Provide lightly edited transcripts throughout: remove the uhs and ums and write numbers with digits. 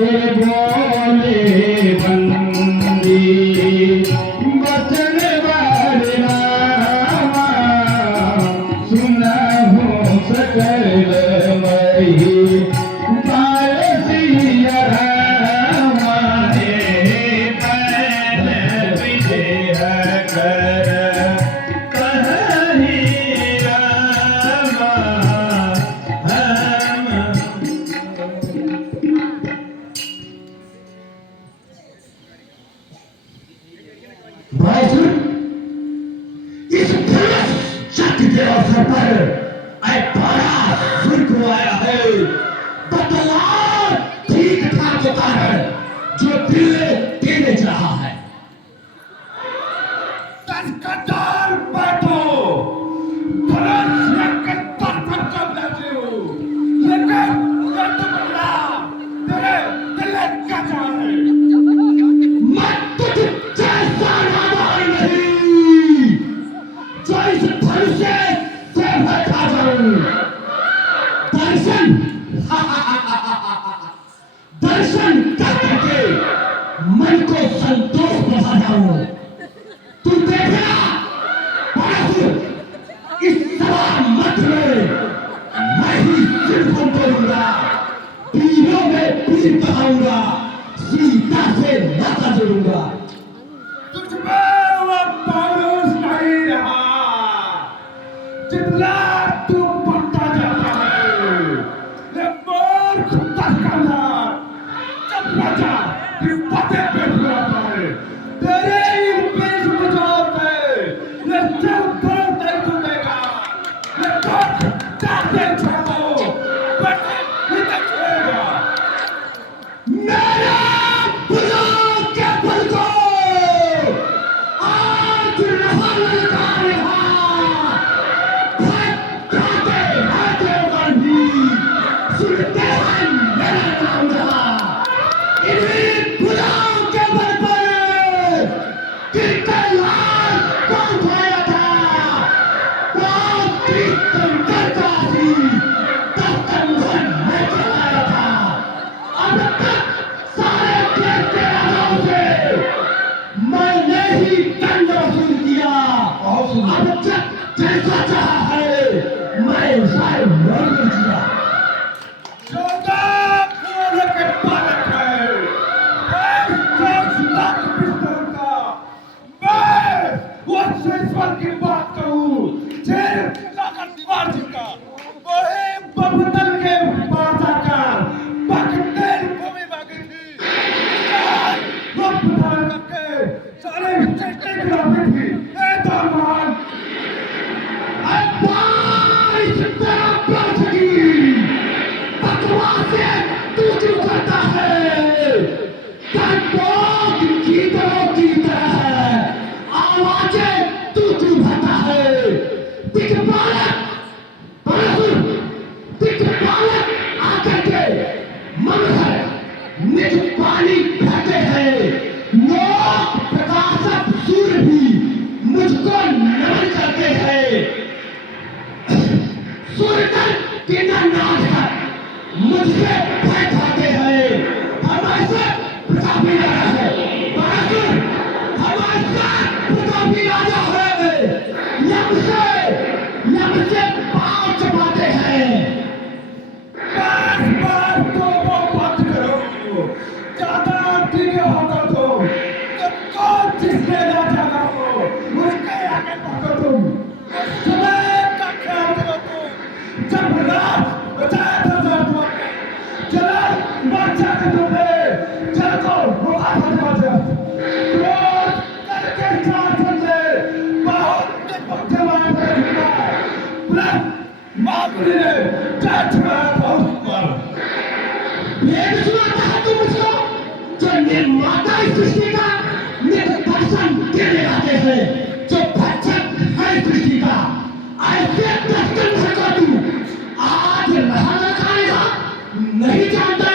बोले बंदी बचन बरनामा सुनहु सकल मही बाल सिया रामा पैर विजय कर कहहि रामा हम इस सत्य के अवसर पर बड़ा सुर्ख आया है। बतला ठीक ठाक कारण जो दिल देने रहा है। कदार बैठो लेकिन तेरे दिल का जाने मैं तुझ जैसा नादान नहीं जो इस भरोसे से बैठा जाऊं। दर्शन दर्शन करके मन को संतोष बढ़ा जाऊं। तू देखना परंतु इस सभा मत में मैं ही सिर्फ बोलूंगा, पीरों में पीर कहाऊंगा, सीता से नाता जोड़ूंगा। तुझमें वो पौरुष नहीं रहा जितना तू बढ़ता जाता है। ये मूर्ख तस्करार जब राजा की पते पे हुआ है तेरे इन पेश बुझाओ पे ये सब करो नहीं टूटेगा। ये बात जाते छोड़ो बटे ये देखिएगा मेरा बुजुर्ग के बल को आज रहा ललकार रहा। भटकाते हैं देवगढ़ भी, सुनते हैं मेरा नाम रहा। इन्हीं बुजुर्ग के बल पर गिरकर लाल कौन उठाया था? कौन कीर्तन करता थी तब तक मैं चलाया था। अब तक सारे देश के राजाओं से मैंने ही दंड वसूल किया। अब तक जैसा चाहा है मैं उसे नहीं दिया। जोधा पूरे के पालक है। लाख पिस्तौल का मैं वो ईश्वर की बात करूं फिर लाकर दीवार चिपका वही बबतल के पास आकर बकतेल भूमि मांगी थी। वो प्रधान करके सारे चेष्टे गिराती थी। ए दरबार बाईस तेरा प्रार्थगी बकवासें तू क्यों करता है? तनकों की तरह की तरह आवाजें तू क्यों भरता है? दिखपालक दिखपालक आकर के मन है निज पानी बहते हैं। लोक प्रकाशक सूर्य भी मुझको नमन करते हैं। सूर्य किन्नरनाथ है मुझसे भय खाते हैं। हमारे प्रतापी राजा है बहादुर, हमारे साथ प्रतापी राजा है। लब से पांव चबाते हैं। बार बार तो वो बात करो ज्यादा ठीक होगा तो कौन जिसने ना जाना हो उसके आगे पकड़ो तुम। समय का ख्याल करो तुम। जब रात बचाया था तुम चला बादशाह के तुमने चल को वो आधा बाजा क्रोध करके साथ चले बहुत के पक्के वाले पर मामूली ने जांच में बहुत मार भेद सुनाता है तुम मुझको जो निर्माता इस सृष्टि का निर्दर्शन देने आते हैं, जो भक्षक है सृष्टि का। ऐसे दर्शन भरको तू आज रहना खाएगा नहीं जानता।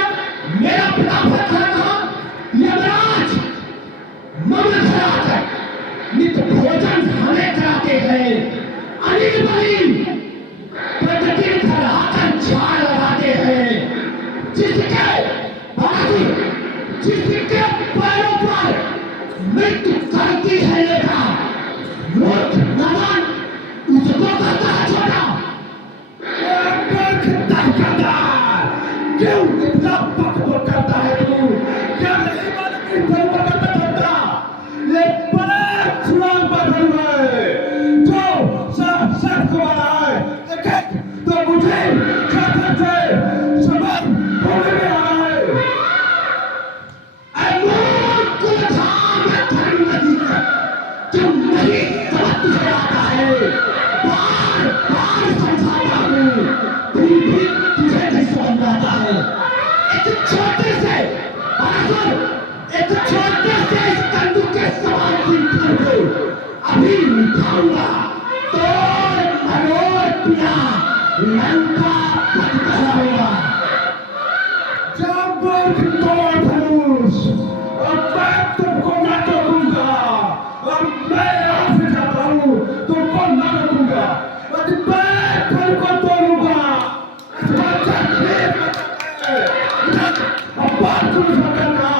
मेरा पिता भटका था यमराज मम्मी घर आकर नित्य भोजन हमें कराते हैं। अनिल बली प्रकृति घर आकर झाड़ लगाते हैं जिसके बावजूद जिसके पैरों पर मृत्यु करती है लेखा, मूर्ख नादान उसको करता है छोटा। क्यों इतना बकबक करता है तू? क्या नहीं मालूम कि फिल्म करता करता ये बड़ा छुड़ान बदल है जो सब सब को बना है। लेकिन तो मुझे छात्र से समझ होने में आ रहा है। अमूल कुलधाम धर्म नदी जो नहीं समझ तुझे आता है, बार बार समझाता हूँ, फिर भी तुझे नहीं समझ में आता है। एक छोटे से एक छोटे से इस कंदूक के सवाल की को अभी उठाऊंगा तो मनोज पिया लंका पत कराऊंगा। जब तोड़ धनुष और मैं तुमको न रोकूंगा और मैं यहाँ से जाता हूँ तुमको न रोकूंगा और मैं तुमको तोड़ूंगा। इस बात से ठीक अब बात तुम सकता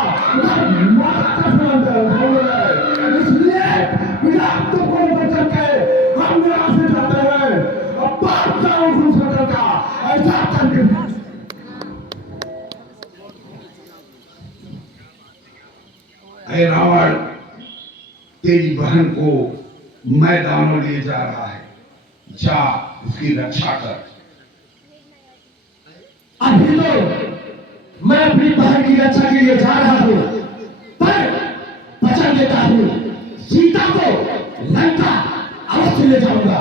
माता का संबंध हो गया, इसलिए बिना तुमको बचा के हम यहाँ से जाते हैं। अब बात जाओ सुन सकता ऐसा करके ऐ रावण, तेरी बहन को मैदानों ले जा रहा है, जा उसकी रक्षा कर। अभी तो मैं अपनी बहन की रक्षा के लिए जा रहा हूँ, पर वचन देता हूँ सीता को लंका अवश्य ले जाऊंगा।